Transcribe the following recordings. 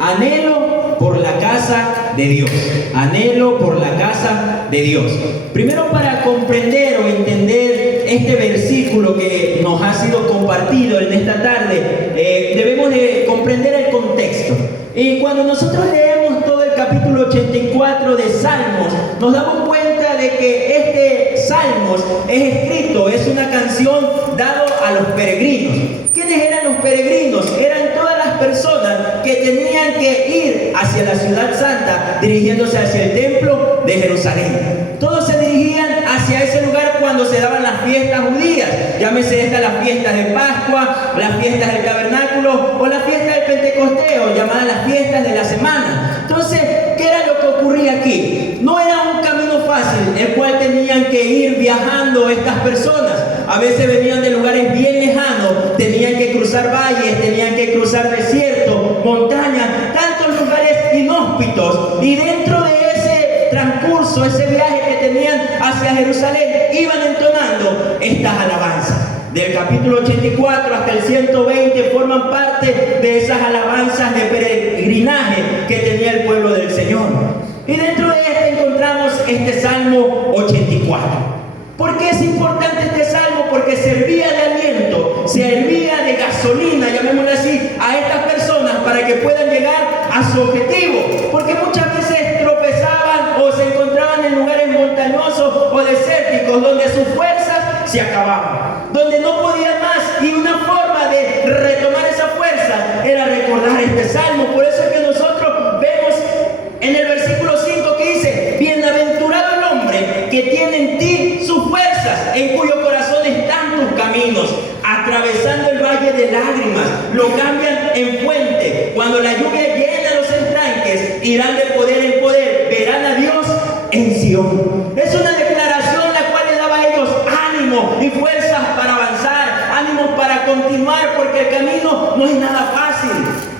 anhelo por la casa de Dios. Anhelo por la casa de Dios. Primero, para comprender o entender este versículo que nos ha sido compartido en esta tarde, debemos de comprender el contexto. Y cuando nosotros leemos todo el capítulo 84 de Salmos, nos damos cuenta de que este Salmos es escrito, es una canción dado a los peregrinos. ¿Quiénes eran los peregrinos? Eran todas las personas que tenían que ir hacia la ciudad santa, dirigiéndose hacia el templo de Jerusalén. Todos se dirigían hacia ese lugar cuando se daban las fiestas judías. Llámese estas las fiestas de Pascua, las fiestas del tabernáculo o la fiesta del Pentecosteo, llamadas las fiestas de la semana. Entonces, ¿qué era lo que ocurría aquí? No era un camino fácil, el cual tenían que ir viajando estas personas. A veces venían de lugares bien lejanos, tenían que cruzar valles, tenían que cruzar desiertos, montañas, tantos lugares inhóspitos. Y dentro de ese transcurso, ese viaje que tenían hacia Jerusalén, iban entonando estas alabanzas. Del capítulo 84 hasta el 120 forman parte de esas alabanzas de peregrinaje que tenía el pueblo del Señor. Y dentro de este encontramos este Salmo 84. ¿Por qué es importante este salmo? Porque servía de aliento, servía de gasolina, llamémoslo así, a estas personas para que puedan llegar a su objetivo. Porque muchas veces tropezaban o se encontraban en lugares montañosos o desérticos donde sus fuerzas se acababan, donde no podían más, y una forma de retomar esa fuerza era recordar este salmo. Por eso es que nosotros vemos en el versículo 5 que dice: bienaventurado el hombre que tiene en ti sus fuerzas, en cuyo corazón están tus caminos. Atravesando el valle de lágrimas, lo cambian en fuente. Cuando la lluvia llena los estanques, irán de poder en poder, verán a Dios en Sión. Es una declaración la cual le daba a ellos ánimo y fuerzas para avanzar, ánimos para continuar, porque el camino no es nada fácil.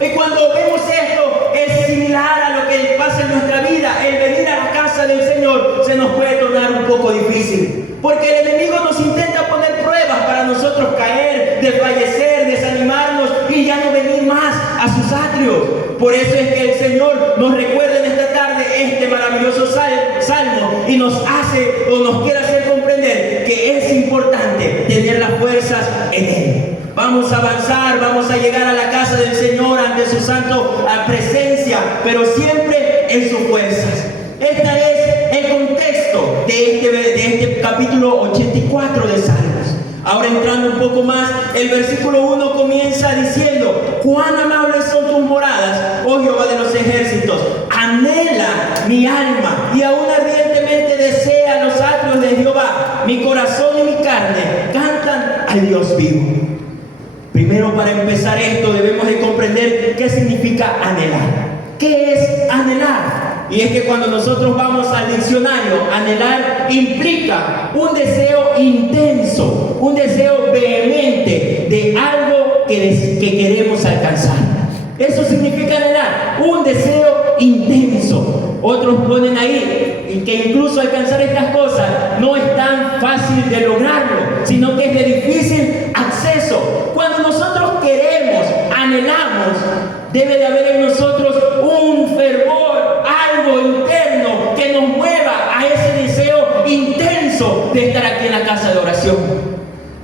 Y cuando vemos esto, es similar a lo que pasa en nuestra vida. El venir a la casa del Señor se nos puede tornar un poco difícil, porque el enemigo nos intenta poner pruebas para nosotros caer, desfallecer, desanimarnos y ya no venir más a sus atrios. Por eso es que el Señor nos recuerda en esta tarde este maravilloso salmo y nos hace o nos quiere hacer comprender que es importante tener las fuerzas en Él. Vamos a avanzar, vamos a llegar a la casa del Señor ante su santo presencia, pero siempre en sus fuerzas. Este es el contexto de este capítulo 84 de Salmos. Ahora, entrando un poco más, el versículo 1 comienza diciendo: cuán amables son tus moradas, oh Jehová de los ejércitos. Anhela mi alma y aún ardientemente desea los atrios de Jehová. Mi corazón y mi carne cantan al Dios vivo. Primero, para empezar esto, debemos de comprender qué significa anhelar. ¿Qué es anhelar? Y es que cuando nosotros vamos al diccionario, anhelar implica un deseo intenso, un deseo vehemente de algo que queremos alcanzar. Eso significa anhelar, un deseo intenso. Otros ponen ahí que incluso alcanzar estas cosas no es tan fácil de lograrlo, sino que es de difícil acceso. Cuando nosotros queremos, anhelamos, debe de haber en nosotros un fervor, algo interno que nos mueva a ese deseo intenso de estar aquí en la casa de oración.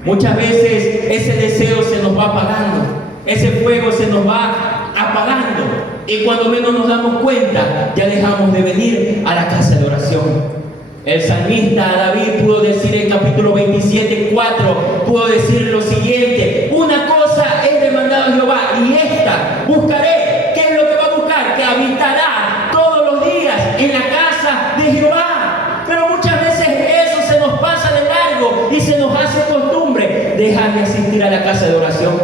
Muchas veces ese deseo se nos va apagando, ese fuego se nos va apagando, y cuando menos nos damos cuenta, ya dejamos de venir a la casa de oración. El salmista David pudo decir en capítulo 27:4, pudo decir lo siguiente: una cosa he demandado a Jehová, y esta buscaré. ¿Qué es lo que va a buscar? Que habitará todos los días en la casa de Jehová. Pero muchas veces eso se nos pasa de largo y se nos hace costumbre dejar de asistir a la casa de oración.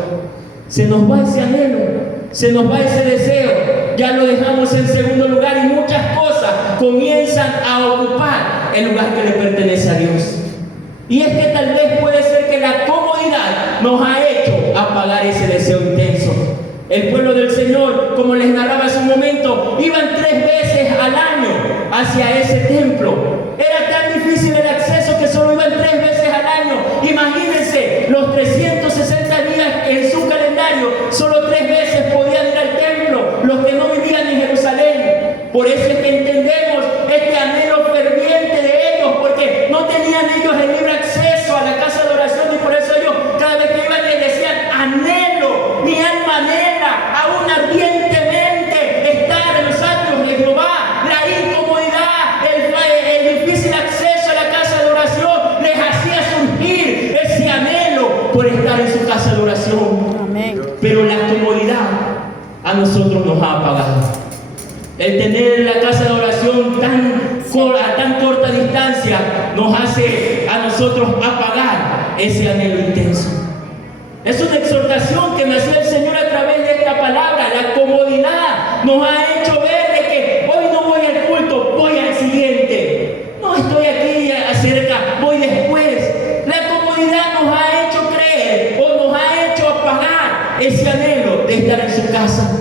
Se nos va ese anhelo, se nos va ese deseo, ya lo dejamos en segundo lugar y muchas cosas comienzan a ocupar el lugar que le pertenece a Dios. Y es que tal vez puede ser que la comodidad nos ha hecho apagar ese deseo intenso. El pueblo del Señor, como les narraba hace un momento, iban 3 veces al año hacia ese templo. Era tan difícil el acceso que solo iban 3 veces al año. Imagínense, los 360 días en su calendario, solo 3 veces podían ir al templo. Los que no vivían Por eso es que entendemos este anhelo ferviente de ellos, porque no tenían ellos el libre acceso a la casa de oración, y por eso ellos cada vez que iban les decían: anhelo, mi alma anhela aún ardientemente estar en los atrios de Jehová. La incomodidad, el difícil acceso a la casa de oración les hacía surgir ese anhelo por estar en su casa de oración. Amén. Pero la comodidad a nosotros nos ha apagado. El tener la casa de oración a tan corta distancia nos hace a nosotros apagar ese anhelo intenso. Es una exhortación que me hacía el Señor a través de esta palabra. La comodidad nos ha hecho ver de que hoy no voy al culto, voy al siguiente. No estoy aquí cerca, voy después. La comodidad nos ha hecho creer o nos ha hecho apagar ese anhelo de estar en su casa.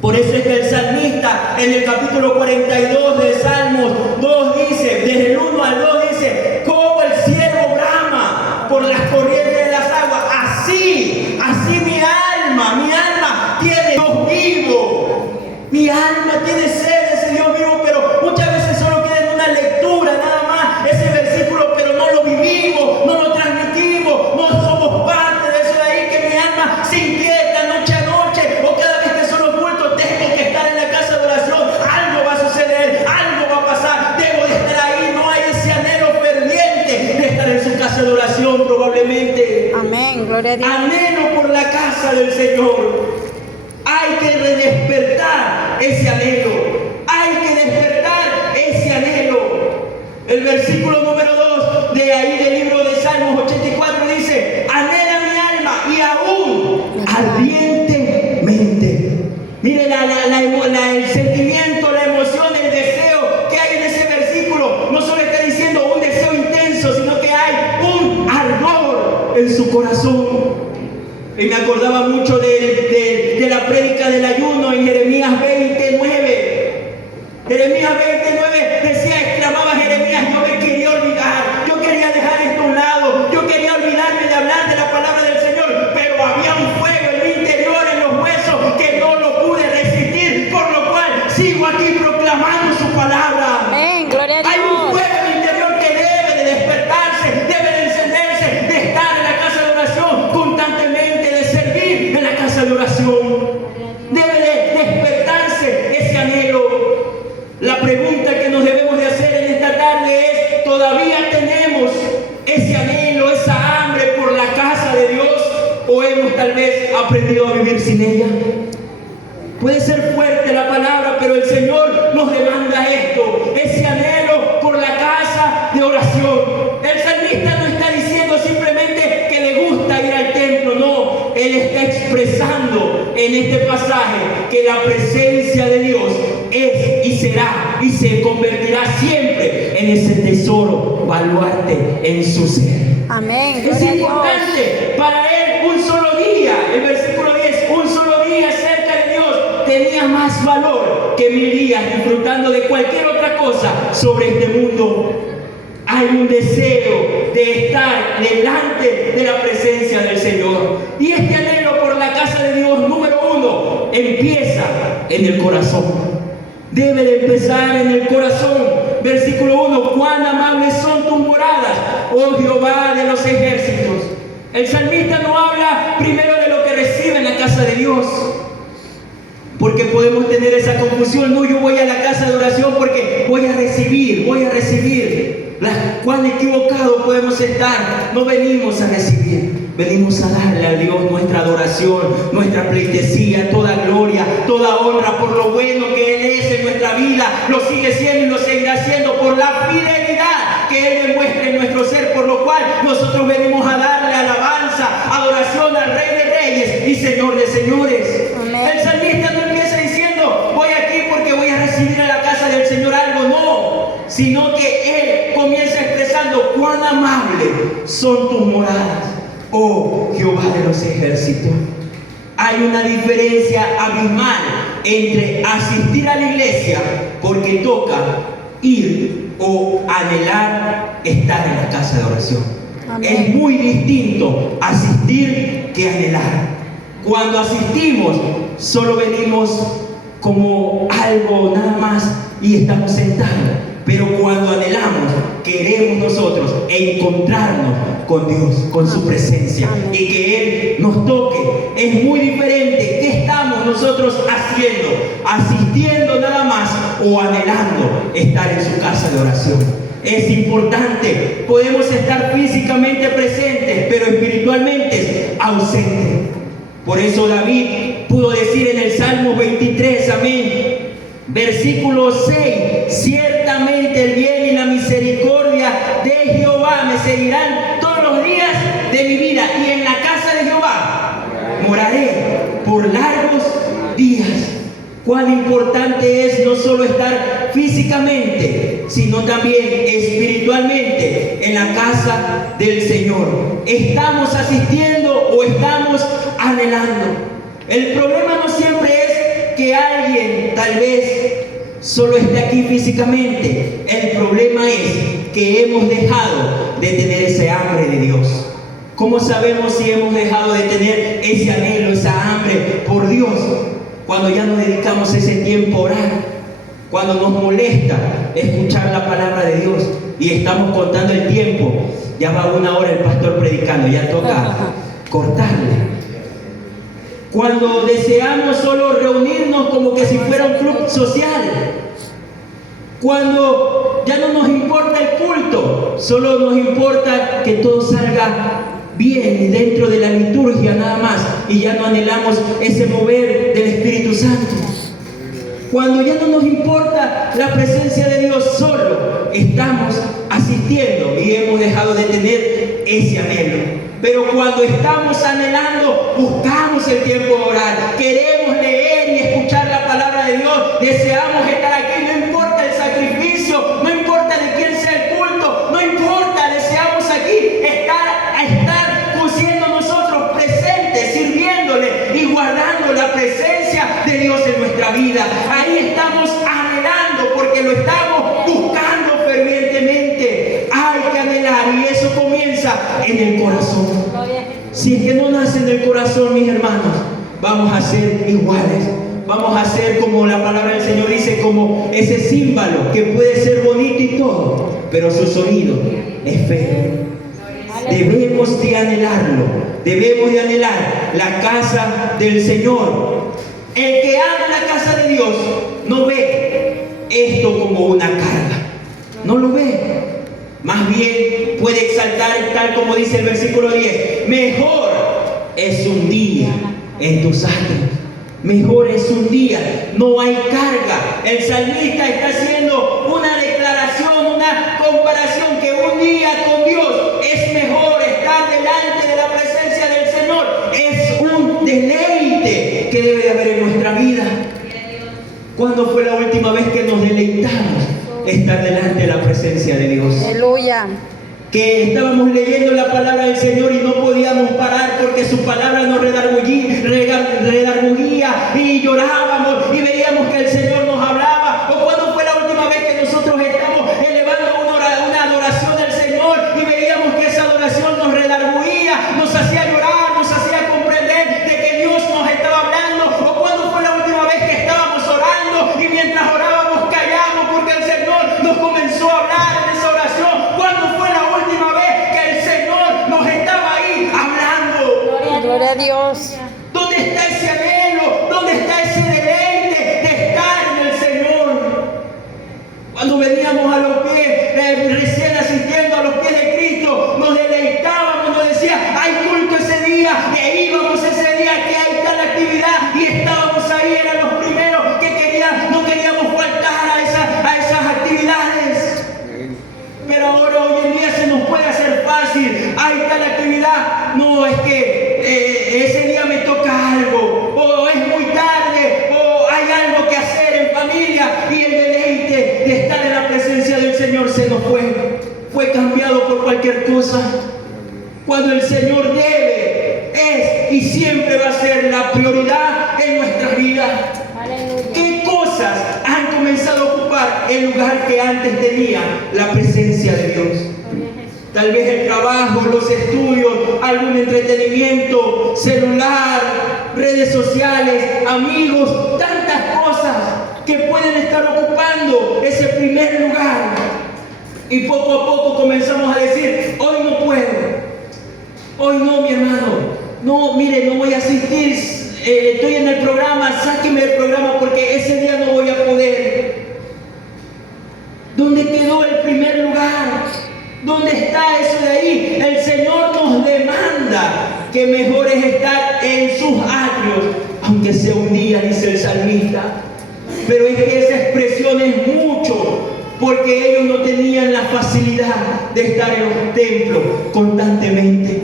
Por eso es que el salmista en el capítulo 42 de Salmos 2 dice, desde el 1 al 2 dice: como el ciervo brama por las corrientes de las aguas, así mi alma tiene Dios vivo. Mi alma tiene sed de ese Dios vivo, pero muchas veces solo queda en una lectura nada más ese versículo, pero no lo vivimos, no lo transmitimos, no somos parte de eso. De ahí que mi alma se inquieta noche a noche, o cada vez que son los cultos tengo que estar en la casa de oración. Algo va a suceder, algo va a pasar, debo de estar ahí. No hay ese anhelo ferviente de estar en su casa de oración probablemente. Amén, gloria a Dios. Anhelo por la casa del Señor. Hay que redespertar ese anhelo. Hay que despertar ese anhelo. El versículo número 2 de ahí del libro de Salmos 84 dice: anhela mi alma y aún ardientemente. Mire el sentimiento, la emoción, el deseo que hay en ese versículo. No solo está diciendo un deseo intenso, sino que hay un ardor en su corazón. Y me acordaba mucho de la prédica del ayuno en Jeremías 29. Jeremías 29 decía, exclamaba Jeremías: yo me quería olvidar, yo quería dejar esto a un lado, yo quería olvidarme de hablar de la palabra del Señor, pero había un fuego en mi interior, en los huesos, que no lo pude resistir, por lo cual sigo aquí proclamando su palabra. Amén, gloria a Hay un Dios. fuego en mi interior que debe de despertarse, debe de encenderse, de estar en la casa de oración constantemente, de servir en la casa de oración. Debe de despertarse ese anhelo. La pregunta que nos debemos de hacer en esta tarde es: ¿todavía tenemos ese anhelo, esa hambre por la casa de Dios? ¿O hemos tal vez aprendido a vivir sin ella? Puede ser fuerte la palabra, pero el Señor nos demanda esto, ese anhelo por la casa de oración. El salmista no está diciendo simplemente que le gusta ir al templo, no. Él está expresando en este pasaje que la presencia de Dios es y será y se convertirá siempre en ese tesoro baluarte en su ser. Amén, Es gloria a Dios. importante para él un solo día. El versículo 10: un solo día cerca de Dios tenía más valor que 1000 días disfrutando de cualquier otra cosa sobre este mundo. Hay un deseo de estar delante de la presencia del Señor. Y este anhelo por la casa de Dios, número 1, empieza en el corazón. Debe de empezar en el corazón. Versículo 1: cuán amables son tus moradas, oh Jehová de los ejércitos. El salmista no habla primero de lo que recibe en la casa de Dios, porque podemos tener esa confusión. No, yo voy a la casa de oración porque voy a recibir. Cuán equivocado podemos estar. No venimos a recibir, venimos a darle a Dios nuestra adoración, nuestra pleitesía, toda gloria, toda honra por lo bueno que Él es en nuestra vida. Lo sigue siendo y lo seguirá siendo por la fidelidad que Él demuestra en nuestro ser, por lo cual nosotros venimos a darle alabanza, adoración al Rey de Reyes y Señor de Señores. Amén. El salmista no empieza diciendo: voy aquí porque voy a recibir a la casa del Señor algo, no, sino que Él comienza expresando: cuán amables son tus moradas, oh Jehová de los ejércitos. Hay una diferencia abismal entre asistir a la iglesia porque toca ir o anhelar estar en la casa de oración. Amén. Es muy distinto asistir que anhelar. Cuando asistimos, solo venimos como algo nada más y estamos sentados. Pero cuando anhelamos, queremos nosotros encontrarnos con Dios, con su presencia, y que Él nos toque. Es muy diferente. ¿Qué estamos nosotros haciendo? ¿Asistiendo nada más o anhelando estar en su casa de oración? Es importante. Podemos estar físicamente presentes, pero espiritualmente ausentes. Por eso David pudo decir en el Salmo 23, amén, versículo 6, ciertamente el bien y la misericordia de Jehová me seguirán todos los días de mi vida, y en la casa de Jehová moraré por largos días. Cuán importante es no solo estar físicamente, sino también espiritualmente en la casa del Señor. ¿Estamos asistiendo o estamos anhelando? El problema no siempre es que alguien tal vez solo esté aquí físicamente. El problema es que hemos dejado de tener ese hambre de Dios. ¿Cómo sabemos si hemos dejado de tener ese anhelo, esa hambre por Dios? Cuando ya nos dedicamos ese tiempo a orar, cuando nos molesta escuchar la palabra de Dios y estamos contando el tiempo. Ya va 1 hora el pastor predicando, ya toca cortarle. Cuando deseamos solo reunirnos como que si fuera un club social. Cuando ya no nos importa el culto, solo nos importa que todo salga bien dentro de la liturgia nada más, y ya no anhelamos ese mover del Espíritu Santo. Cuando ya no nos importa la presencia de Dios, solo estamos asistiendo y hemos dejado de tener ese anhelo. Pero cuando estamos anhelando, buscamos el tiempo de orar, queremos leer y escuchar la palabra de Dios, deseamos estar aquí, no importa el sacrificio, no importa de quién sea el culto, no importa, deseamos aquí estar siendo nosotros presentes, sirviéndole y guardando la presencia de Dios en nuestra vida. Ahí estamos anhelando porque lo estamos buscando fervientemente. Hay que anhelar, y eso comienza en el corazón. Si es que no nace en el corazón, mis hermanos, vamos a ser iguales. Vamos a ser, como la palabra del Señor dice, como ese címbalo que puede ser bonito y todo, pero su sonido es feo. Debemos de anhelarlo, debemos de anhelar la casa del Señor. El que ama la casa de Dios no ve esto como una carga, no lo ve. Más bien puede exaltar, tal como dice el versículo 10, mejor es un día en tus atrios. Mejor es un día, no hay carga. El salmista está haciendo una declaración, una comparación, que un día con Dios es mejor. Estar delante de la presencia del Señor es un deleite que debe de haber en nuestra vida. ¿Cuándo fue la última vez que nos deleitamos estar delante de la presencia de Dios? Aleluya. Que estábamos leyendo la palabra del Señor y no podíamos parar porque su palabra nos redargüía y llorábamos y veíamos que el Señor nos hablaba. ¿O cuándo fue la última vez que nosotros estamos elevando una adoración al Señor y veíamos que esa adoración nos redargüía, nos hacía llorar, nos hacía comprender de que Dios nos estaba hablando? ¿O cuándo fue la última vez que estábamos orando y mientras orábamos callamos porque el Señor nos comenzó a hablar en esa oración? ¿Cuándo fue la última vez que el Señor nos estaba ahí hablando? Gloria a Dios. ¿Dónde está ese anhelo? ¿Dónde está ese deleite de estar en el Señor? Cuando veníamos a los pies, recién asistiendo a los pies de Cristo, nos deleitábamos, nos decía, hay culto ese día, e íbamos ese día, que hay tal actividad, y estábamos ahí, eran los primeros que no queríamos faltar a esas actividades. Pero ahora, hoy en día, se nos puede hacer fácil, hay tal actividad, no, es que ese día me toca algo, o es muy tarde, o hay algo que hacer en familia, y el deleite de estar en la presencia del Señor se nos fue cambiado por cualquier cosa. Cuando el Señor es y siempre va a ser la prioridad en nuestras vidas. ¿Qué cosas han comenzado a ocupar el lugar que antes tenía la presencia de Dios? Tal vez el trabajo, los estudios, algún entretenimiento, celular, redes sociales, amigos, tantas cosas que pueden estar ocupando buscando ese primer lugar. Y poco a poco comenzamos a decir, hoy no puedo. Hoy no, mi hermano. No, mire, no voy a asistir. Estoy en el programa, sáqueme del programa porque ese día no voy a poder. ¿Dónde quedó el primer lugar? ¿Dónde está eso de ahí? El Señor nos demanda que mejor es estar en sus atrios, aunque sea un día, dice el salmista. Pero es que esa expresión es mucho, porque ellos no tenían la facilidad de estar en los templos constantemente.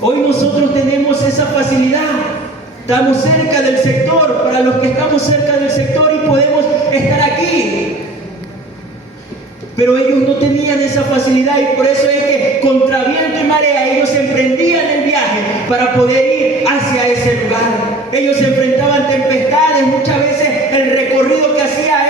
Hoy nosotros tenemos esa facilidad. Estamos cerca del sector, para los que estamos cerca del sector y podemos estar aquí. Pero ellos no tenían esa facilidad y por eso es que contra viento y marea ellos emprendían el viaje para poder ir hacia ese lugar. Ellos se enfrentaban tempestades, muchas veces el recorrido que hacía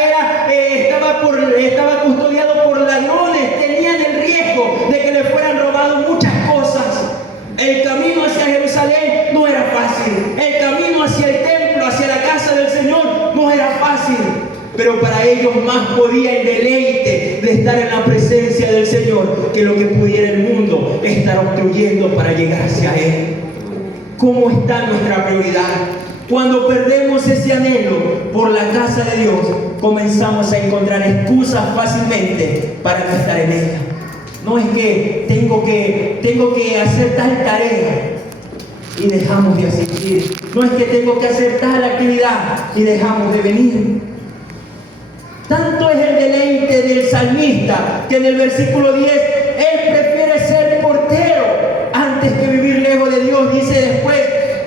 estaba custodiado por ladrones, tenían el riesgo de que le fueran robadas muchas cosas. El camino hacia Jerusalén no era fácil, el camino hacia el templo, hacia la casa del Señor no era fácil. Pero para ellos más podía el deleite de estar en la presencia del Señor que lo que pudiera el mundo estar obstruyendo para llegar hacia Él. ¿Cómo está nuestra prioridad? Cuando perdemos ese anhelo por la casa de Dios, comenzamos a encontrar excusas fácilmente para no estar en ella. No es que tengo que hacer tal tarea y dejamos de asistir. No es que tengo que hacer tal actividad y dejamos de venir. Tanto es el deleite del salmista que en el versículo 10 él prefiere ser portero antes que vivir lejos de Dios. Dice después,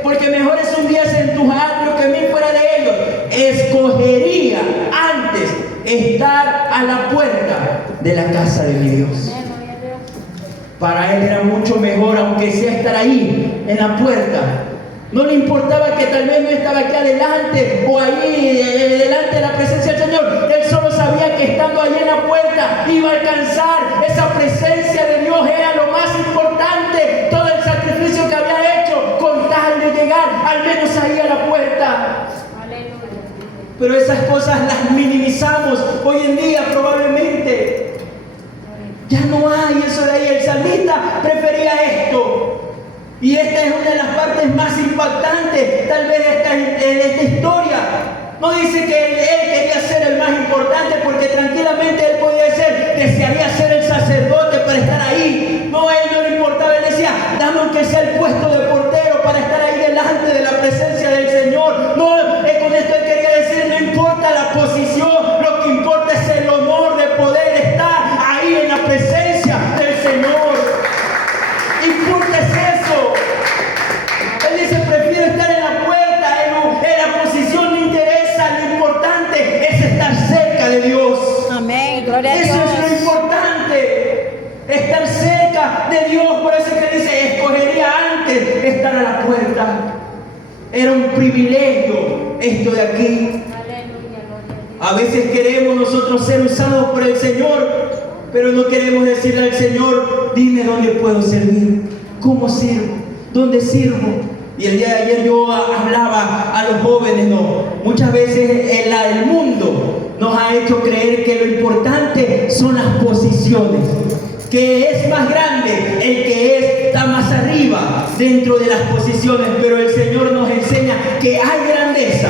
porque mejor es un día en tus atrios que 1000 fuera de ellos. Escogería antes estar a la puerta de la casa de mi Dios. Para él era mucho mejor, aunque sea estar ahí en la puerta. No le importaba que tal vez no estaba aquí adelante o ahí delante de la presencia del Señor. Él solo sabía que estando allí en la puerta iba a alcanzar esa presencia de Dios. Era lo más importante. Todo el sacrificio que había hecho con tal de llegar al menos ahí a la puerta. Pero esas cosas las minimizamos hoy en día probablemente. Ya no hay eso de ahí. El salmista prefería esto. Y esta es una de las partes más impactantes, tal vez de esta historia. No dice que él quería ser el más importante, porque tranquilamente él podía desearía ser el sacerdote para estar ahí. No, a él no le importaba, él decía, dame aunque sea el puesto de portero para estar ahí delante de la presencia del Señor. No, con esto él quería decir, no importa la posición, lo que importa es el honor de poder estar ahí en la presencia del Señor. Importa es eso. Él dice, prefiero estar en la puerta, en la posición no interesa, lo importante es estar cerca de Dios. Amén, gloria a Dios. Eso es lo importante, estar cerca de Dios. Por eso es que dice, escogería antes estar a la puerta. Era un privilegio esto de aquí. A veces queremos nosotros ser usados por el Señor, pero no queremos decirle al Señor, dime dónde puedo servir, cómo sirvo, dónde sirvo. Y el día de ayer yo hablaba a los jóvenes, no, muchas veces el mundo nos ha hecho creer que lo importante son las posiciones, que es más grande el que está más arriba dentro de las posiciones, pero el Señor nos enseña que hay grandeza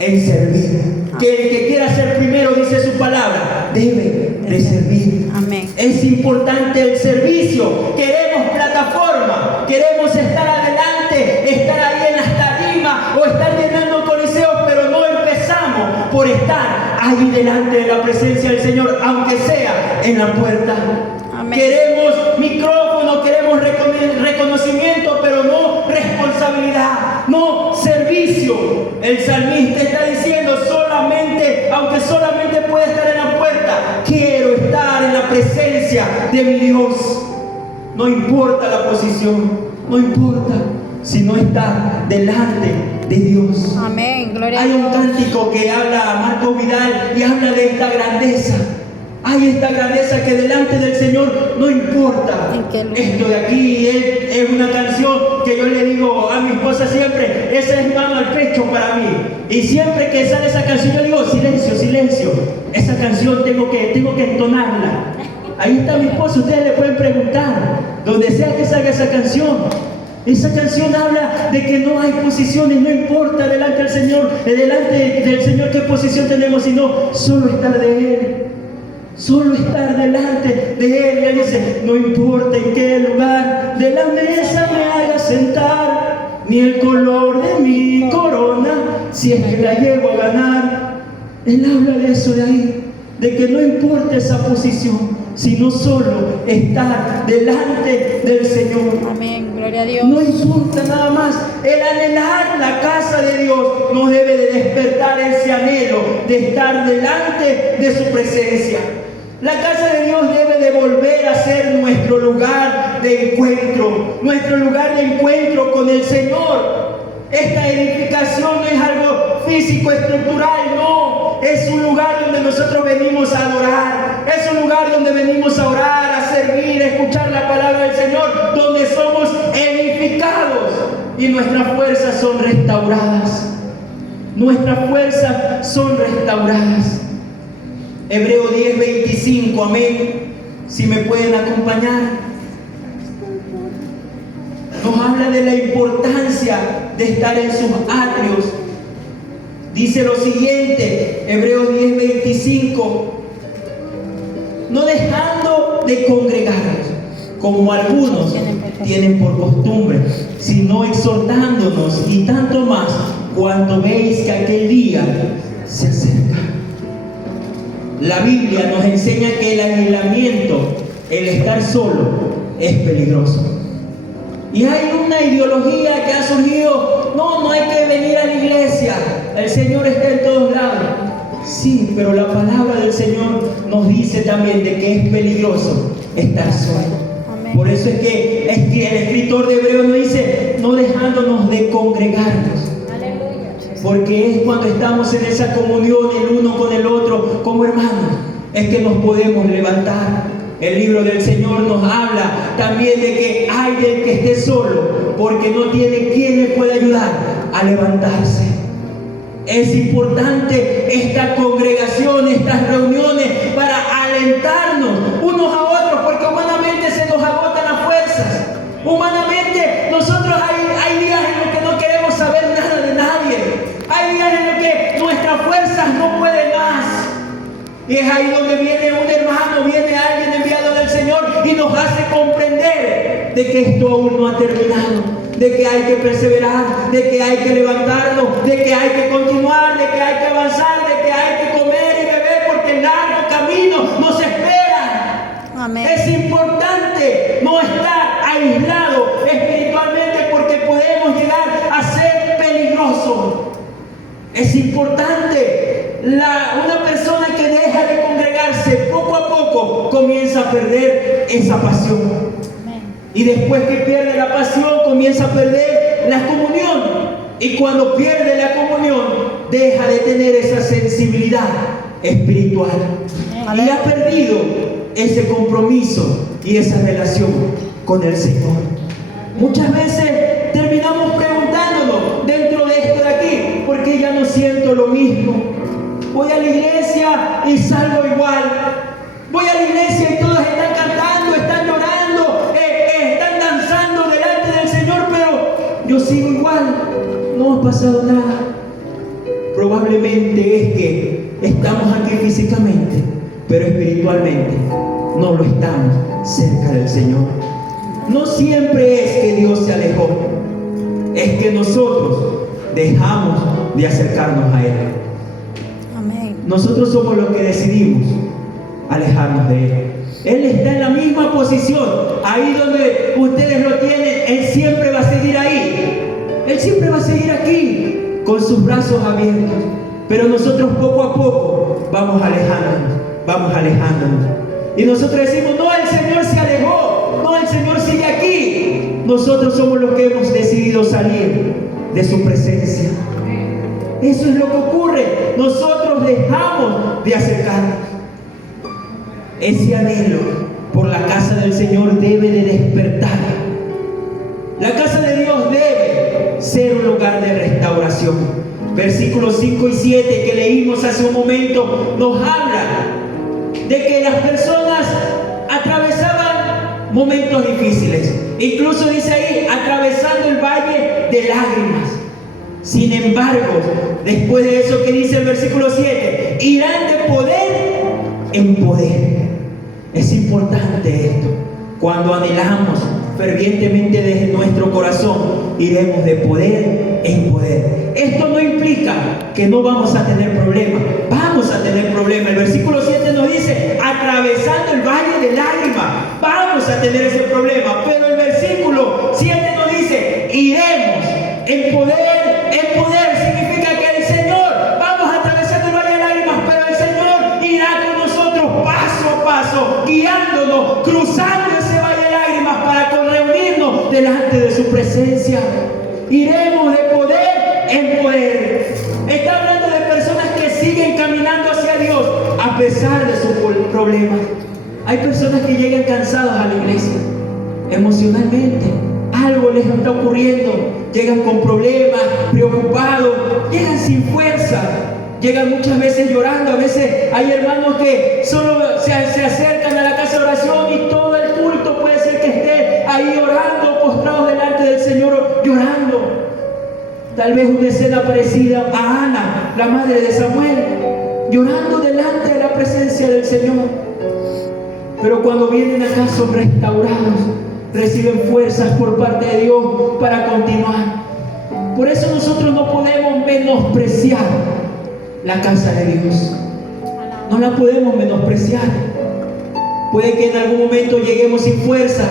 en servir. Que el que quiera ser primero, dice su palabra, debe de servir. Amén. Es importante el servicio. Queremos plataforma, queremos estar adelante, estar ahí en las tarimas o estar llenando coliseos, pero no empezamos por estar ahí delante de la presencia del Señor, aunque sea en la puerta. Amén. Queremos micrófono, queremos reconocimiento, pero no responsabilidad, no servicio. El salmista está diciendo aunque solamente puede estar en la puerta, quiero estar en la presencia de mi Dios. No importa la posición, no importa, sino estar delante de Dios. Amén, gloria a Hay Dios. un cántico que habla a Marco Vidal y habla de esta grandeza. Hay esta grandeza que delante del Señor no importa ¿En qué lugar? esto de aquí. Es una canción que yo le digo a mi esposa siempre, esa es mano al pecho para mí. Y siempre que sale esa canción yo digo, silencio, silencio. Esa canción tengo que entonarla. Ahí está mi esposa, ustedes le pueden preguntar, donde sea que salga esa canción. Esa canción habla de que no hay posiciones, no importa delante del Señor qué posición tenemos, sino solo estar de Él. Solo estar delante de Él. Y Él dice, no importa en qué lugar de la mesa me haga sentar, ni el color de mi corona, si es que la llevo a ganar. Él habla de eso de ahí, de que no importa esa posición, sino solo estar delante del Señor. Amén, gloria a Dios. No importa nada más. El anhelar la casa de Dios nos debe de despertar ese anhelo de estar delante de su presencia. La casa de Dios debe de volver a ser nuestro lugar de encuentro, nuestro lugar de encuentro con el Señor. Esta edificación no es algo físico, estructural, no. Es un lugar donde nosotros venimos a adorar. Es un lugar donde venimos a orar, a servir, a escuchar la palabra del Señor, donde somos edificados y nuestras fuerzas son restauradas. Nuestras fuerzas son restauradas. Hebreo 10:25, amén. Si me pueden acompañar. Nos habla de la importancia de estar en sus atrios. Dice lo siguiente, Hebreo 10:25, no dejando de congregarnos, como algunos tienen por costumbre, sino exhortándonos, y tanto más cuando veis que aquel día se acerca. La Biblia nos enseña que el aislamiento, el estar solo, es peligroso. Y hay una ideología que ha surgido, no hay que venir a la iglesia, el Señor está en todos lados. Sí, pero la palabra del Señor nos dice también de que es peligroso estar solo. Amén. Por eso es que el escritor de Hebreos nos dice, no dejándonos de congregarnos. Porque es cuando estamos en esa comunión el uno con el otro como hermanos, es que nos podemos levantar. El libro del Señor nos habla también de que hay del que esté solo, porque no tiene quien le pueda ayudar a levantarse. Es importante esta congregación, estas reuniones, para alentarnos unos a otros, porque humanamente se nos agotan las fuerzas. Humanamente nosotros hay días en los que no queremos saber nada de nadie. Hay días en los que nuestras fuerzas no pueden más. Y es ahí donde viene un hermano, viene alguien enviado del Señor y nos hace comprender de que esto aún no ha terminado, de que hay que perseverar, de que hay que levantarnos, de que hay que continuar, de que hay que avanzar, de que hay que comer y beber, porque el largo camino nos espera. Amén. Es importante no estar aislado espiritualmente, porque podemos llegar a ser peligrosos. Es importante. Una persona que deja de congregarse poco a poco comienza a perder esa pasión. Y después que pierde la pasión comienza a perder la comunión. Y cuando pierde la comunión deja de tener esa sensibilidad espiritual. Y ha perdido ese compromiso y esa relación con el Señor. Muchas veces terminamos preguntándonos dentro de esto de aquí, ¿por qué ya no siento lo mismo? Voy a la iglesia y salgo igual. Voy a la iglesia y todos están cantando, están llorando, están danzando delante del Señor, pero yo sigo igual. No ha pasado nada. Probablemente es que estamos aquí físicamente, pero espiritualmente no lo estamos cerca del Señor. No siempre es que Dios se alejó, es que nosotros dejamos de acercarnos a Él. Nosotros somos los que decidimos alejarnos de Él. Él está en la misma posición. Ahí donde ustedes lo tienen, Él siempre va a seguir ahí. Él siempre va a seguir aquí, con sus brazos abiertos. Pero nosotros poco a poco vamos alejándonos. Y nosotros decimos, no, el Señor se alejó. No, el Señor sigue aquí. Nosotros somos los que hemos decidido salir de su presencia. Eso es lo que ocurre. Nosotros dejamos de acercarnos. ese anhelo por la casa del Señor debe de despertar. La casa de Dios debe ser un lugar de restauración. Versículos 5 y 7 que leímos hace un momento nos habla de que las personas atravesaban momentos difíciles. Incluso dice ahí, atravesando el valle de lágrimas. Sin embargo, después de eso que dice el versículo 7, irán de poder en poder. Es importante esto. Cuando anhelamos fervientemente desde nuestro corazón, iremos de poder en poder. Esto no implica que no vamos a tener problemas. Vamos a tener problemas. El versículo 7 nos dice, atravesando el valle de lágrimas. Vamos a tener ese problema. Pero el versículo 7 nos dice, iremos en poder. En poder significa que el Señor, vamos atravesando el valle de lágrimas, pero el Señor irá con nosotros paso a paso, guiándonos, cruzando ese valle de lágrimas para reunirnos delante de su presencia. Iremos de poder en poder. Está hablando de personas que siguen caminando hacia Dios a pesar de sus problemas. Hay personas que llegan cansadas a la iglesia emocionalmente. Algo les está ocurriendo, llegan con problemas, preocupados, llegan sin fuerza, llegan muchas veces llorando. A veces hay hermanos que solo se acercan a la casa de oración y todo el culto puede ser que esté ahí orando, postrados delante del Señor, llorando. Tal vez una escena parecida a Ana, la madre de Samuel, llorando delante de la presencia del Señor. Pero cuando vienen acá son restaurados, reciben fuerzas por parte de Dios para continuar. Por eso nosotros no podemos menospreciar la casa de Dios. No la podemos menospreciar. Puede que en algún momento lleguemos sin fuerza,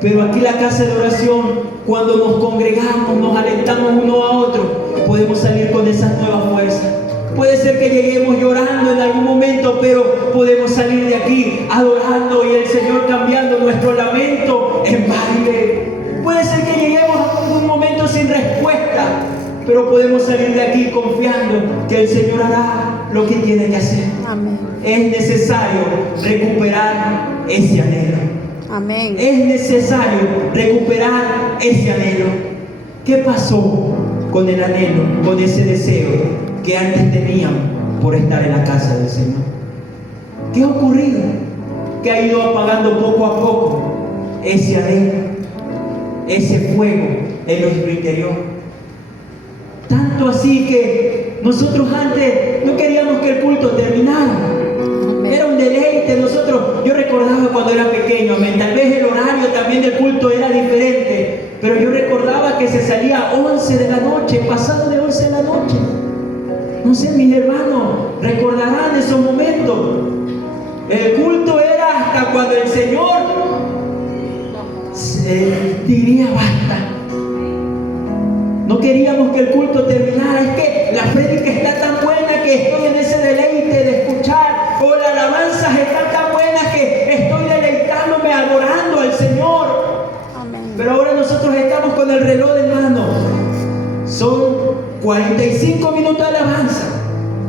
pero aquí la casa de oración, cuando nos congregamos, nos alentamos uno a otro, podemos salir con esas nuevas fuerzas. Puede ser que lleguemos llorando en algún momento, pero podemos salir de aquí adorando y el Señor cambiando nuestro lamento en baile. Puede ser que lleguemos a un momento sin respuesta, pero podemos salir de aquí confiando que el Señor hará lo que tiene que hacer. Amén. Es necesario recuperar ese anhelo. Amén. Es necesario recuperar ese anhelo. ¿Qué pasó con el anhelo, con ese deseo que antes tenían por estar en la casa del Señor? ¿Qué ha ocurrido? Que ha ido apagando poco a poco ese anhelo, ese fuego en nuestro interior. Tanto así que nosotros antes no queríamos que el culto terminara. Era un deleite. Yo recordaba cuando era pequeño, tal vez el horario también del culto era diferente, pero yo recordaba que se salía 11 de la noche, pasado de 11 de la noche. No sé, mis hermanos recordarán esos momentos. El culto era hasta cuando el Señor diría basta. No queríamos que el culto terminara. Es que la prédica está tan buena que estoy en ese deleite de escuchar, o la alabanza está tan buena que estoy deleitándome, adorando al Señor. Amén. Pero ahora nosotros estamos con el reloj en mano. Son 45 minutos de alabanza,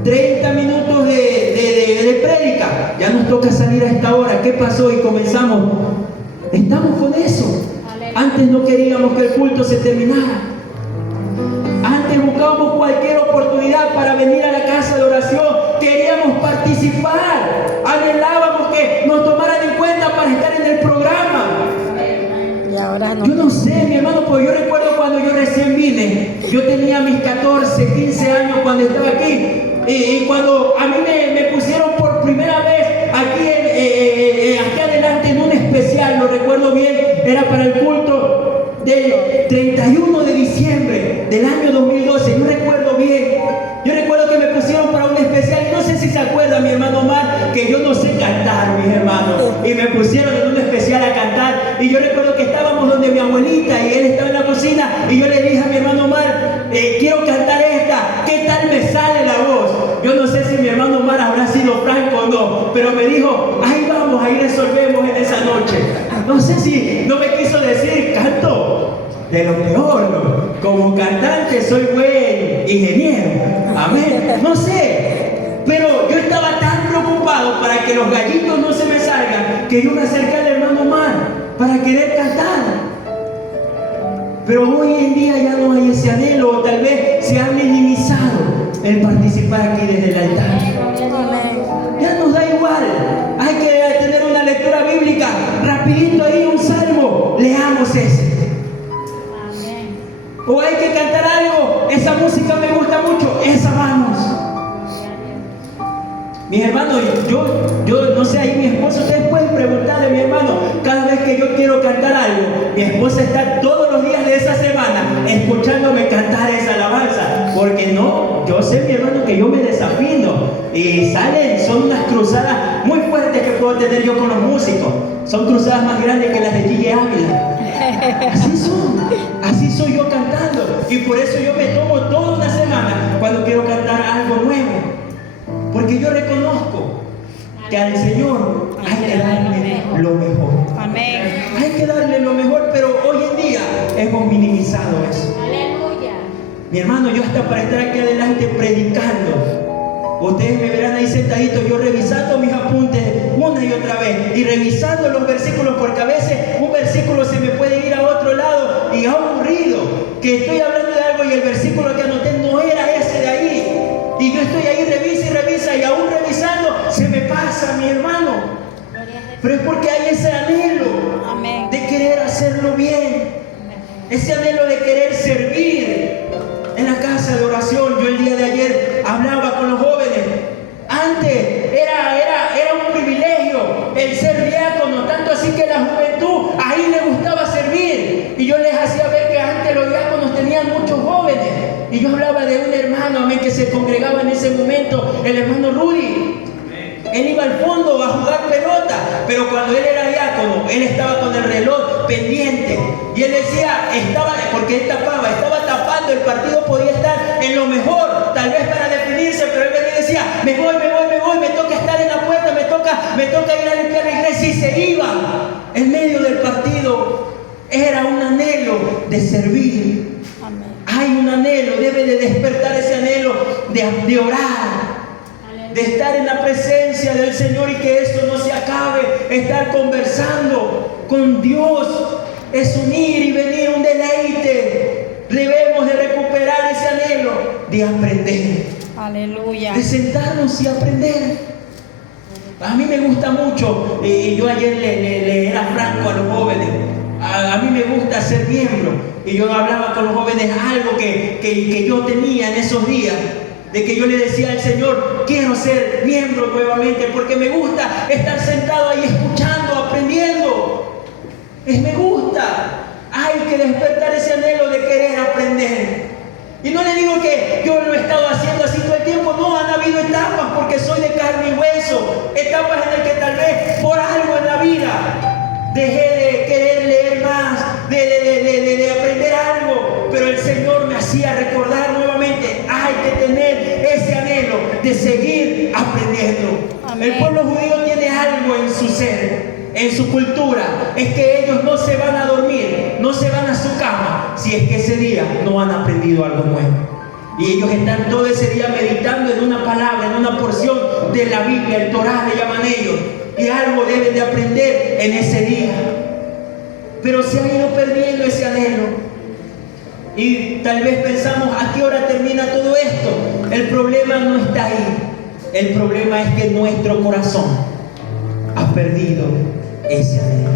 30 minutos de prédica. Ya nos toca salir a esta hora. ¿Qué pasó? Y comenzamos. Estamos con eso. Antes no queríamos que el culto se terminara. Antes buscábamos cualquier oportunidad para venir a la casa de oración. Queríamos participar. Anhelábamos que nos tomaran en cuenta para estar en el programa. Y ahora no. Yo no sé, mi hermano, porque yo recuerdo cuando yo recién vine. Yo tenía mis 14, 15 años cuando estaba aquí. Y cuando a mí me pusieron por primera vez aquí adelante en un especial, lo recuerdo bien, era para el culto del 31 de diciembre del año 2012. Yo recuerdo bien. Yo recuerdo que me pusieron para un especial. No sé si se acuerda mi hermano Omar, que yo no sé cantar, mis hermanos. Y me pusieron en un especial a cantar. Y yo recuerdo que estábamos donde mi abuelita y él estaba en la cocina. Y yo le dije a mi hermano Omar, quiero cantar esta. ¿Qué tal me sale la voz? Yo no sé si mi hermano Omar habrá sido franco o no, pero me dijo, ahí vamos, ahí resolvemos en esa noche. No sé si no me quiso decir, canto de lo peor, ¿no? Como cantante soy buen ingeniero. Amén. No sé, pero yo estaba tan preocupado para que los gallitos no se me que yo me acerqué al hermano Omar para querer cantar. Pero hoy en día ya no hay ese anhelo, o tal vez se ha minimizado el participar aquí desde el altar. Amén. Ya nos da igual. Hay que tener una lectura bíblica. Rapidito ahí un salmo. Leamos ese. Amén. O hay que cantar algo. Esa música me gusta mucho. Esa vamos. Mis hermanos, yo no sé, ahí mi esposa, ustedes pueden preguntarle a mi hermano, cada vez que yo quiero cantar algo, mi esposa está todos los días de esa semana escuchándome cantar esa alabanza, porque no, yo sé, mi hermano, que yo me desafino y son unas cruzadas muy fuertes que puedo tener yo con los músicos, son cruzadas más grandes que las de Gigi Ávila. Así soy yo cantando, y por eso yo me tomo toda una semana cuando quiero cantar algo nuevo. Porque yo reconozco que al Señor hay que darle lo mejor. Amén. Hay que darle lo mejor, pero hoy en día hemos minimizado eso. Aleluya. Mi hermano, yo hasta para estar aquí adelante predicando, ustedes me verán ahí sentadito, yo revisando mis apuntes una y otra vez, y revisando los versículos, porque a veces un versículo se me puede ir a otro lado, y ha ocurrido que estoy hablando de algo y el versículo que anoté no era ese de ahí. Y yo estoy ahí, revisa, y aún revisando, se me pasa, mi hermano. Pero es porque hay ese anhelo Amén. de querer hacerlo bien. Ese anhelo de querer servir en la casa de oración. Yo el día de ayer hablaba con los jóvenes. Antes era un privilegio el ser diácono, tanto así que la juventud ahí le gustaba servir. Y yo les hacía ver que antes los diáconos tenían muchos jóvenes. Y yo hablaba de un hermano, amén, que se congregaba en ese momento, el hermano Rudy. Él iba al fondo a jugar pelota, pero cuando él era diácono, él estaba con el reloj pendiente. Y él decía, porque él estaba tapando, el partido podía estar en lo mejor, tal vez para definirse, pero él venía y decía, me voy, me toca estar en la puerta, me toca ir a limpiar la iglesia, y se iba. En medio del partido era un anhelo de servir. Amén. Hay un anhelo, debe de despertar ese anhelo de orar, de estar en la presencia del Señor, y que esto no se acabe. Estar conversando con Dios es un ir y venir, un deleite. Debemos de recuperar ese anhelo de aprender, Aleluya. de sentarnos y aprender. A mí me gusta mucho, y yo ayer le era franco a los jóvenes, a mí me gusta ser miembro, y yo hablaba con los jóvenes algo que yo tenía en esos días, de que yo le decía al Señor, quiero ser miembro nuevamente, porque me gusta estar sentado ahí escuchando, aprendiendo. Me gusta. Hay que despertar ese anhelo de querer aprender. Y no le digo que yo lo he estado haciendo así todo el tiempo, no, han habido etapas, porque soy de carne y hueso, etapas en las que tal vez por algo en la vida dejé de querer leer más, de aprender algo, pero el Señor me hacía recordar nuevamente, hay que tener ese anhelo de seguir aprendiendo. Amén. El pueblo judío tiene algo en su ser, en su cultura, es que ellos no se van a dormir, no se van a su cama, si es que ese día no han aprendido algo nuevo. Y ellos están todo ese día meditando en una palabra, en una porción de la Biblia, el Torá le llaman ellos, y algo deben de aprender en ese día. Pero se ha ido perdiendo ese anhelo. Y tal vez pensamos, ¿a qué hora termina todo esto? El problema no está ahí. El problema es que nuestro corazón ha perdido ese anhelo.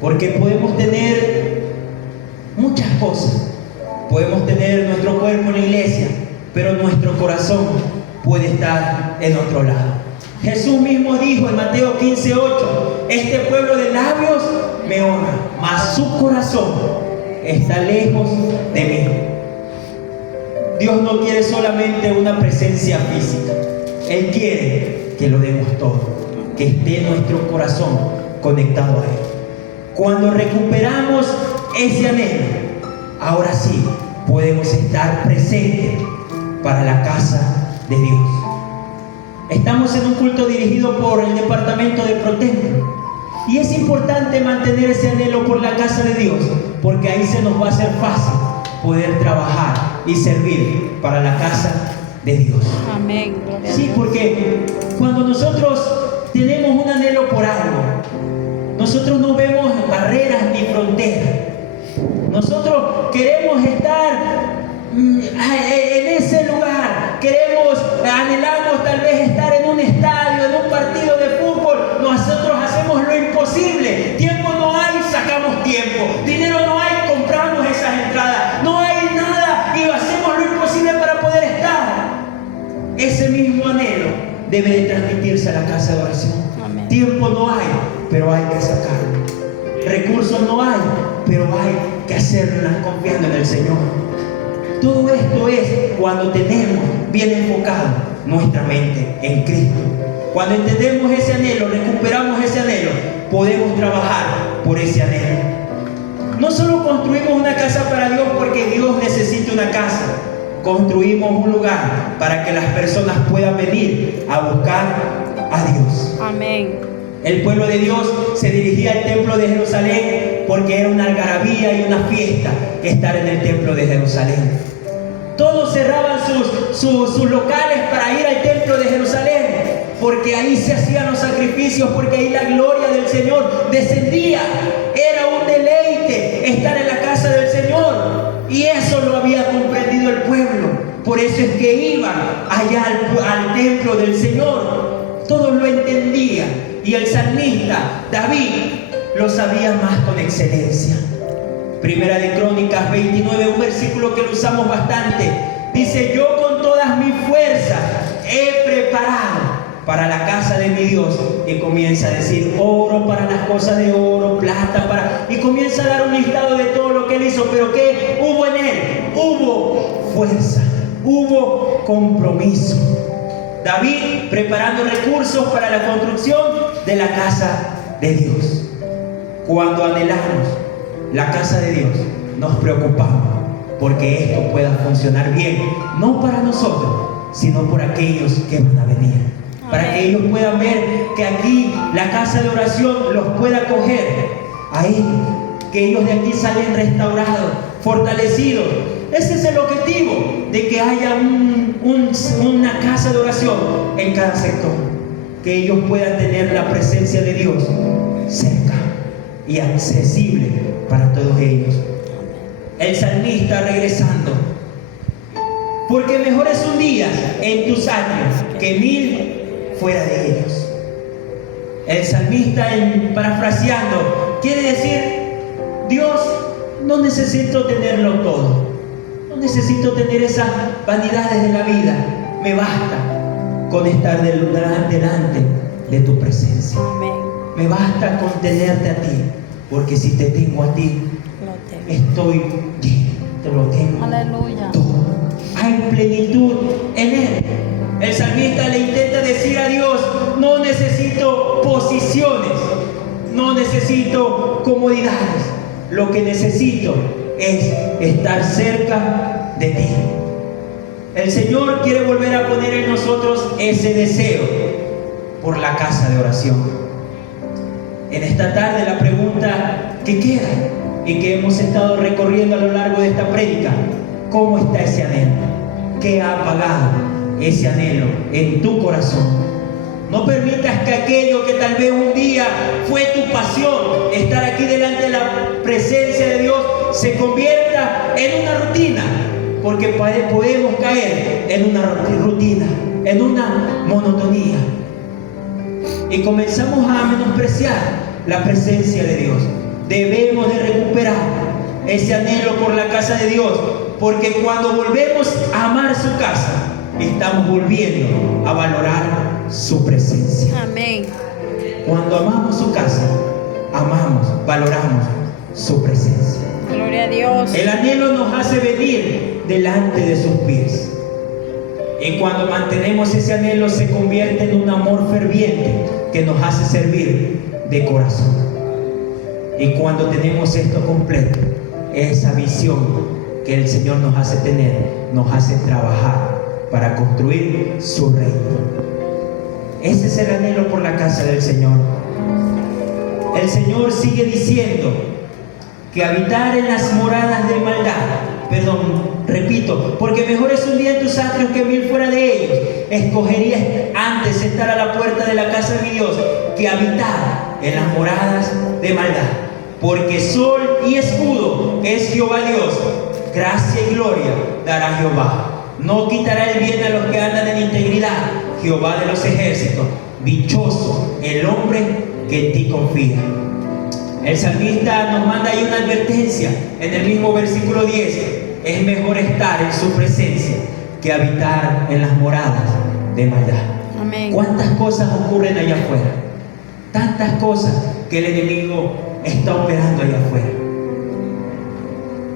Porque podemos tener muchas cosas. Podemos tener nuestro cuerpo en la iglesia, pero nuestro corazón puede estar en otro lado. Jesús mismo dijo en Mateo 15:8, este pueblo de labios me honra, mas su corazón está lejos de mí. Dios no quiere solamente una presencia física. Él quiere que lo demos todo, que esté nuestro corazón conectado a Él. Cuando recuperamos ese anhelo, ahora sí podemos estar presentes para la casa de Dios. Estamos en un culto dirigido por el departamento de Protemplo, y es importante mantener ese anhelo por la casa de Dios, porque ahí se nos va a hacer fácil poder trabajar y servir para la casa de Dios. Amén. Gloria a Sí, Dios. porque cuando nosotros tenemos un anhelo por algo, en ese lugar. Queremos, anhelamos tal vez estar en un estadio, en un partido de fútbol. Nosotros hacemos lo imposible. Tiempo no hay, sacamos tiempo. Dinero no hay, compramos esas entradas. No hay nada y hacemos lo imposible para poder estar. Ese mismo anhelo debe de transmitirse a la casa de oración. Amén. Tiempo no hay, pero hay que sacarlo. Recursos no hay, pero hay que hacerlo confiando en el Señor. Todo esto es cuando tenemos bien enfocado nuestra mente en Cristo. Cuando entendemos ese anhelo, recuperamos ese anhelo, podemos trabajar por ese anhelo. No solo construimos una casa para Dios porque Dios necesita una casa. Construimos un lugar para que las personas puedan venir a buscar a Dios. Amén. El pueblo de Dios se dirigía al templo de Jerusalén porque era una algarabía y una fiesta estar en el templo de Jerusalén. Todos cerraban sus locales para ir al templo de Jerusalén, porque ahí se hacían los sacrificios, porque ahí la gloria del Señor descendía. Era un deleite estar en la casa del Señor, y eso lo había comprendido el pueblo. Por eso es que iban allá al templo del Señor. Todos lo entendían, y el salmista David lo sabía más con excelencia. Primera de Crónicas 29, un versículo que lo usamos bastante. Dice: yo con todas mis fuerzas he preparado para la casa de mi Dios. Y comienza a decir: oro para las cosas de oro, plata para... Y comienza a dar un listado de todo lo que él hizo. Pero ¿qué hubo en él? Hubo fuerza, hubo compromiso. David preparando recursos para la construcción de la casa de Dios. Cuando anhelamos la casa de Dios, nos preocupamos porque esto pueda funcionar bien, no para nosotros, sino por aquellos que van a venir. Para que ellos puedan ver que aquí la casa de oración los pueda acoger a ellos, que ellos de aquí salen restaurados, fortalecidos. Ese es el objetivo, de que haya una casa de oración en cada sector, que ellos puedan tener la presencia de Dios cerca y accesible para todos ellos. El salmista regresando: porque mejor es un día en tus años que 1000 fuera de ellos. El salmista, parafraseando, quiere decir: Dios, no necesito tenerlo todo, no necesito tener esas vanidades de la vida, me basta con estar delante de tu presencia. Amén. Me basta con tenerte a ti, porque si te tengo a ti, Lo tengo. estoy lleno, te lo tengo Aleluya. todo. Hay plenitud en Él. El salmista le intenta decir a Dios: no necesito posiciones, no necesito comodidades, lo que necesito es estar cerca de ti. El Señor quiere volver a poner en nosotros ese deseo por la casa de oración. En esta tarde la pregunta que queda y que hemos estado recorriendo a lo largo de esta prédica: ¿cómo está ese anhelo? ¿Qué ha apagado ese anhelo en tu corazón? No permitas que aquello que tal vez un día fue tu pasión, estar aquí delante de la presencia de Dios, se convierta en una rutina, porque podemos caer en una rutina, en una monotonía, y comenzamos a menospreciar la presencia de Dios. Debemos de recuperar ese anhelo por la casa de Dios, porque cuando volvemos a amar su casa, estamos volviendo a valorar su presencia. Amén. Cuando amamos su casa, amamos, valoramos su presencia. Gloria a Dios. El anhelo nos hace venir delante de sus pies. Y cuando mantenemos ese anhelo, se convierte en un amor ferviente que nos hace servir de corazón. Y cuando tenemos esto completo, esa visión que el Señor nos hace tener, nos hace trabajar para construir su reino. Ese es el anhelo por la casa del Señor. El Señor sigue diciendo que habitar en las moradas de maldad, repito, porque mejor es un día en tus atrios que 1000 fuera de ellos. Escogerías antes estar a la puerta de la casa de mi Dios que habitar en las moradas de maldad. Porque sol y escudo es Jehová Dios, gracia y gloria dará Jehová. No quitará el bien a los que andan en integridad. Jehová de los ejércitos. Dichoso el hombre que en ti confía. El salmista nos manda ahí una advertencia en el mismo versículo 10. Es mejor estar en su presencia que habitar en las moradas de maldad. Amén. ¿Cuántas cosas ocurren allá afuera? Tantas cosas que el enemigo está operando allá afuera.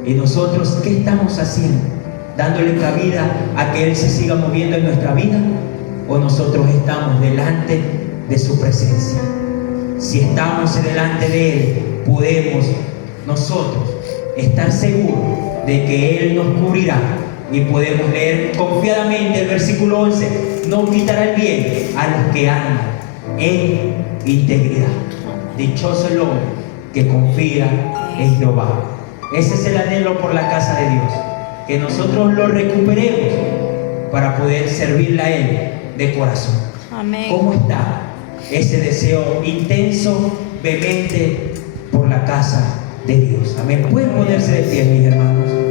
¿Y nosotros qué estamos haciendo? ¿Dándole cabida a que Él se siga moviendo en nuestra vida? ¿O nosotros estamos delante de su presencia? Si estamos delante de Él, podemos nosotros estar seguros de que Él nos cubrirá. Y podemos leer confiadamente el versículo 11. No quitará el bien a los que andan en integridad. Dichoso el hombre que confía en Jehová. Ese es el anhelo por la casa de Dios. Que nosotros lo recuperemos para poder servirle a Él de corazón. Amén. ¿Cómo está ese deseo intenso, vehemente por la casa de Dios? Amén. Pueden ponerse de pie, mis hermanos.